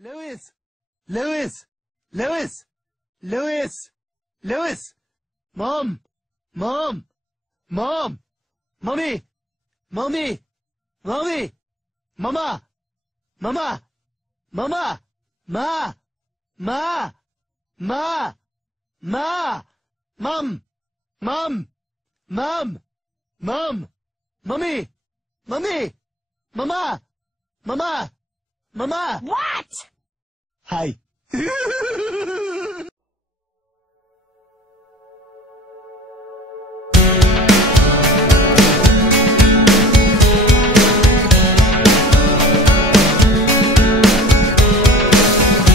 Lewis! Lewis! Lewis! Lewis! Lewis! Mom! Mom! Mom! Mommy! Mommy! Mommy! Mama! Mama! Mama! Ma! Ma! Ma! Ma! Mom! Mom! Mom! Mom! Mommy! Mommy! Mama! Mama! Mama! What? Hi.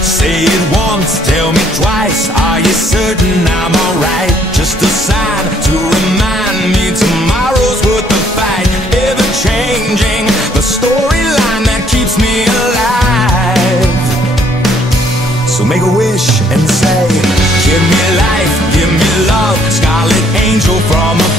Say it once, tell me twice. Are you certain I'm alright? Just a sign to remind me tomorrow's worth the fight. Ever changing, the storyline that keeps me alive. So make a wish and say, give me life, give me love, scarlet angel from above.